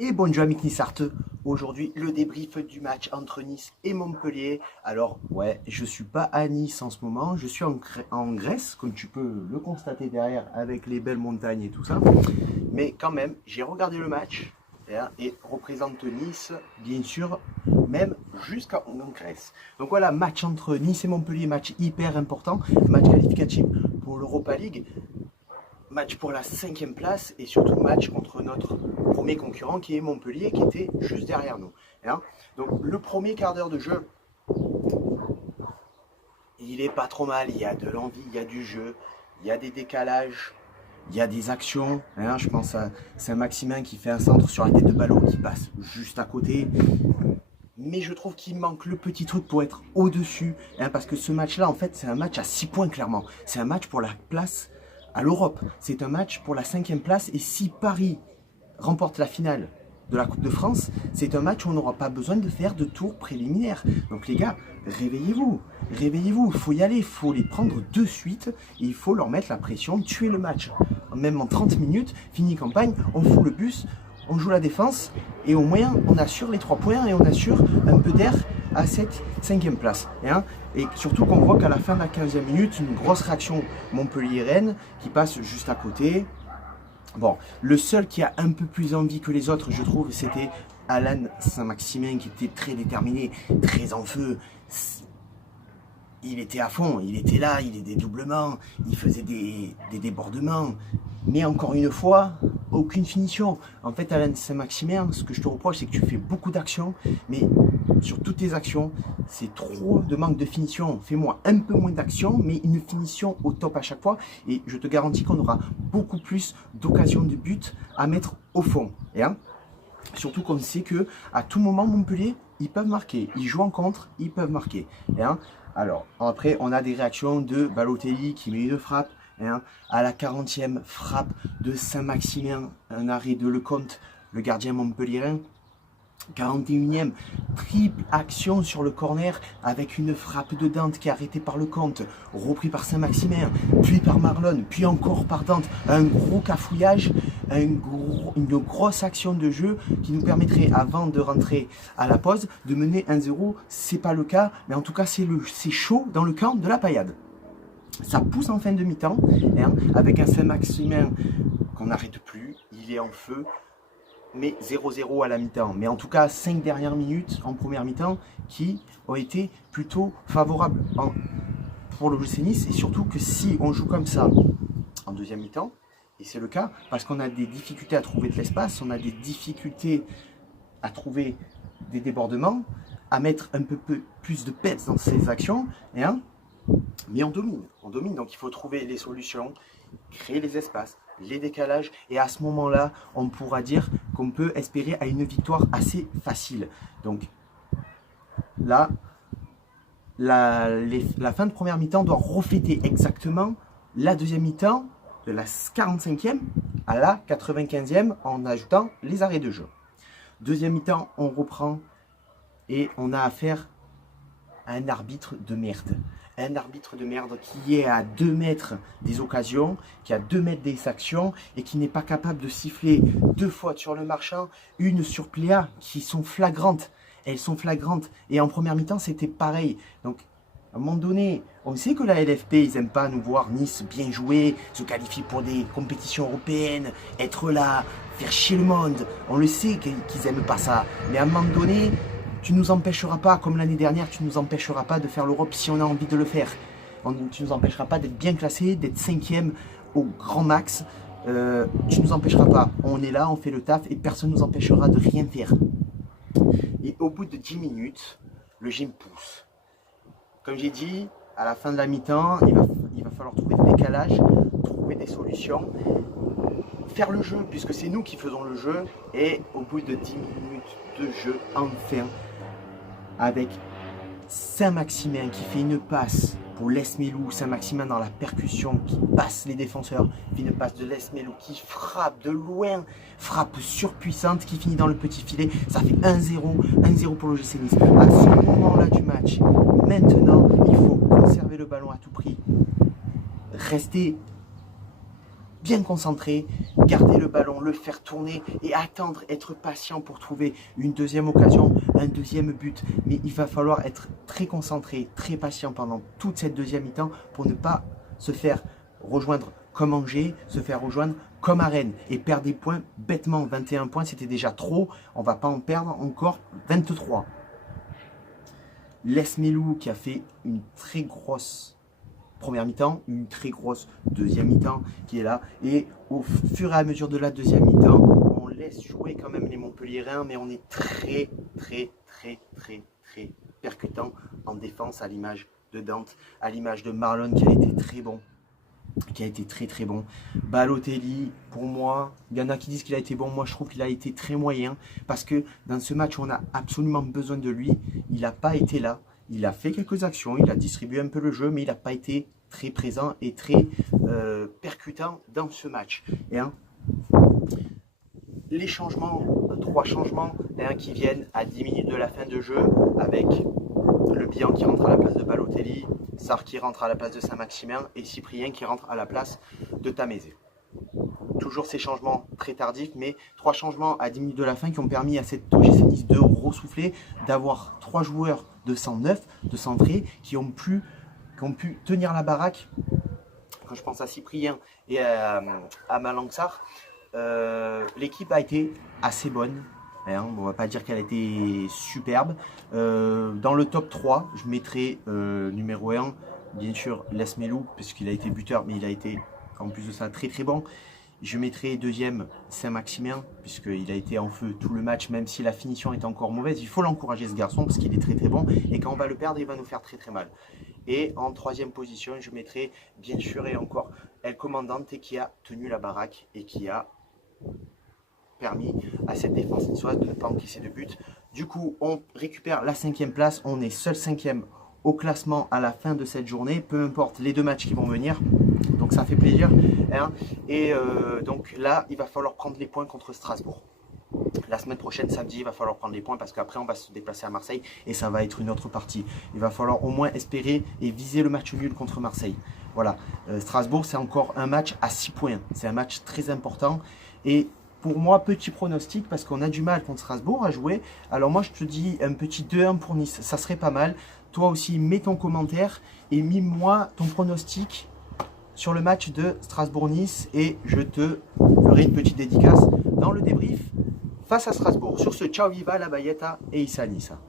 Et bonjour amis Nissarteux, aujourd'hui le débrief du match entre Nice et Montpellier. Alors ouais, je suis pas à Nice en ce moment, je suis en Grèce, comme tu peux le constater derrière avec les belles montagnes et tout ça. Mais quand même, j'ai regardé le match et représente Nice, bien sûr, même jusqu'en Grèce. Donc voilà, match entre Nice et Montpellier, match hyper important, match qualificatif pour l'Europa League. Match pour la 5e place et surtout match contre notre premier concurrent qui est Montpellier qui était juste derrière nous. Donc le premier quart d'heure de jeu, il est pas trop mal, il y a de l'envie, il y a du jeu, il y a des décalages, il y a des actions. Je pense à Saint-Maximin qui fait un centre sur la tête de Ballot qui passe juste à côté. Mais je trouve qu'il manque le petit truc pour être au-dessus. Parce que ce match-là, en fait, c'est un match à 6 points clairement. C'est un match pour la place à l'Europe. C'est un match pour la 5e place. Et si Paris remporte la finale de la Coupe de France, c'est un match où on n'aura pas besoin de faire de tour préliminaire. Donc les gars, réveillez-vous. Réveillez-vous. Il faut y aller. Il faut les prendre de suite. Et il faut leur mettre la pression, tuer le match. Même en 30 minutes, fini campagne, on fout le bus, on joue la défense. Et au moins, on assure les 3 points et on assure un peu d'air à cette 5e place. Et surtout qu'on voit qu'à la fin de la 15e minute, une grosse réaction Montpellier-Rennes qui passe juste à côté. Bon, le seul qui a un peu plus envie que les autres, je trouve, c'était Alan Saint-Maximin qui était très déterminé, très en feu. Il était à fond, il était là, il faisait des doublements, il faisait des débordements. Mais encore une fois, aucune finition. En fait, Alan Saint-Maximin, ce que je te reproche, c'est que tu fais beaucoup d'actions, mais sur toutes tes actions, c'est trop de manque de finition. Fais-moi un peu moins d'actions, mais une finition au top à chaque fois. Et je te garantis qu'on aura beaucoup plus d'occasions de but à mettre au fond. Surtout qu'on sait que à tout moment, Montpellier, ils peuvent marquer. Ils jouent en contre, ils peuvent marquer. Alors, après, on a des réactions de Balotelli qui met une frappe. À la 40e, frappe de Saint-Maximin, un arrêt de Lecomte, le gardien montpellierin. 41e, triple action sur le corner avec une frappe de Dante qui est arrêtée par Lecomte, repris par Saint-Maximin, puis par Marlon, puis encore par Dante. Un gros cafouillage, une grosse action de jeu qui nous permettrait, avant de rentrer à la pause, de mener 1-0. C'est pas le cas, mais en tout cas, c'est chaud dans le camp de la paillade. Ça pousse en fin de mi-temps, avec un Saint-Maximin qu'on n'arrête plus, il est en feu. Mais 0-0 à la mi-temps. Mais en tout cas, 5 dernières minutes en première mi-temps qui ont été plutôt favorables pour le GC Nice. Et surtout que si on joue comme ça en deuxième mi-temps, et c'est le cas, parce qu'on a des difficultés à trouver de l'espace, on a des difficultés à trouver des débordements, à mettre un peu plus de peps dans ces actions, mais on domine. Donc il faut trouver les solutions, créer les espaces, les décalages, et à ce moment-là, on pourra dire qu'on peut espérer à une victoire assez facile. Donc là, la fin de première mi-temps doit refléter exactement la deuxième mi-temps de la 45e à la 95e en ajoutant les arrêts de jeu. Deuxième mi-temps, on reprend et on a affaire à un arbitre de merde. Un arbitre de merde qui est à 2 mètres des occasions, qui est à 2 mètres des actions et qui n'est pas capable de siffler 2 fautes sur le marchand, une sur Pléa, qui sont flagrantes. Elles sont flagrantes. Et en première mi-temps, c'était pareil. Donc, à un moment donné, on sait que la LFP, ils n'aiment pas nous voir Nice bien jouer, se qualifier pour des compétitions européennes, être là, faire chier le monde. On le sait qu'ils n'aiment pas ça. Mais à un moment donné, tu ne nous empêcheras pas, comme l'année dernière, tu ne nous empêcheras pas de faire l'Europe si on a envie de le faire. Tu ne nous empêcheras pas d'être bien classé, d'être 5e au grand max. Tu ne nous empêcheras pas. On est là, on fait le taf et personne ne nous empêchera de rien faire. Et au bout de 10 minutes, le gym pousse. Comme j'ai dit, à la fin de la mi-temps, il va falloir trouver des décalages, trouver des solutions, faire le jeu, puisque c'est nous qui faisons le jeu. Et au bout de 10 minutes de jeu, enfin, avec Saint-Maximin qui fait une passe pour Lesmelou, Saint-Maximin dans la percussion qui passe les défenseurs. Une passe de Lesmelou qui frappe de loin, frappe surpuissante qui finit dans le petit filet. Ça fait 1-0, 1-0 pour l'OGC Nice. À ce moment-là du match, maintenant, il faut conserver le ballon à tout prix. Rester bien concentré, garder le ballon, le faire tourner et attendre, être patient pour trouver une deuxième occasion, un deuxième but. Mais il va falloir être très concentré, très patient pendant toute cette deuxième mi-temps pour ne pas se faire rejoindre comme Angers, se faire rejoindre comme à Rennes et perdre des points bêtement. 21 points, c'était déjà trop. On ne va pas en perdre encore 23. Lesmelou qui a fait une très grosse première mi-temps, une très grosse deuxième mi-temps qui est là. Et au fur et à mesure de la deuxième mi-temps, on laisse jouer quand même les Montpelliérains, mais on est très percutant en défense à l'image de Dante, à l'image de Marlon qui a été très bon. Très bon. Balotelli, pour moi, il y en a qui disent qu'il a été bon, moi je trouve qu'il a été très moyen parce que dans ce match on a absolument besoin de lui, il n'a pas été là. Il a fait quelques actions, il a distribué un peu le jeu, mais il n'a pas été très présent et très percutant dans ce match. Et, les changements, 3 changements qui viennent à 10 minutes de la fin de jeu avec le Bihan qui rentre à la place de Balotelli, Sarr qui rentre à la place de Saint-Maximin et Cyprien qui rentre à la place de Tamézé. Toujours ces changements très tardifs, mais 3 changements à 10 minutes de la fin qui ont permis à cette OGC Nice de ressouffler, d'avoir 3 joueurs de 109, de centrés, qui ont pu tenir la baraque. Quand je pense à Cyprien et à Malang Sarr, l'équipe a été assez bonne. On ne va pas dire qu'elle a été superbe. Dans le top 3, je mettrai numéro 1, bien sûr, Lesmelou, puisqu'il a été buteur, mais il a été en plus de ça très bon. Je mettrai deuxième Saint-Maximin, puisqu'il a été en feu tout le match, même si la finition est encore mauvaise. Il faut l'encourager ce garçon, parce qu'il est très bon. Et quand on va le perdre, il va nous faire très mal. Et en troisième position, je mettrai bien sûr et encore El Comandante qui a tenu la baraque et qui a permis à cette défense niçoise de ne pas encaisser de but. Du coup, on récupère la 5e place. On est seul 5e au classement à la fin de cette journée, peu importe les 2 matchs qui vont venir. Donc ça fait plaisir. Et donc là, il va falloir prendre les points contre Strasbourg. La semaine prochaine, samedi, il va falloir prendre les points parce qu'après, on va se déplacer à Marseille et ça va être une autre partie. Il va falloir au moins espérer et viser le match nul contre Marseille. Voilà, Strasbourg, c'est encore un match à 6 points. C'est un match très important. Et pour moi, petit pronostic, parce qu'on a du mal contre Strasbourg à jouer. Alors moi, je te dis un petit 2-1 pour Nice. Ça serait pas mal. Toi aussi, mets ton commentaire et mets-moi ton pronostic sur le match de Strasbourg-Nice et je te ferai une petite dédicace dans le débrief face à Strasbourg. Sur ce, ciao, viva la Bayeta et Issa Nissa.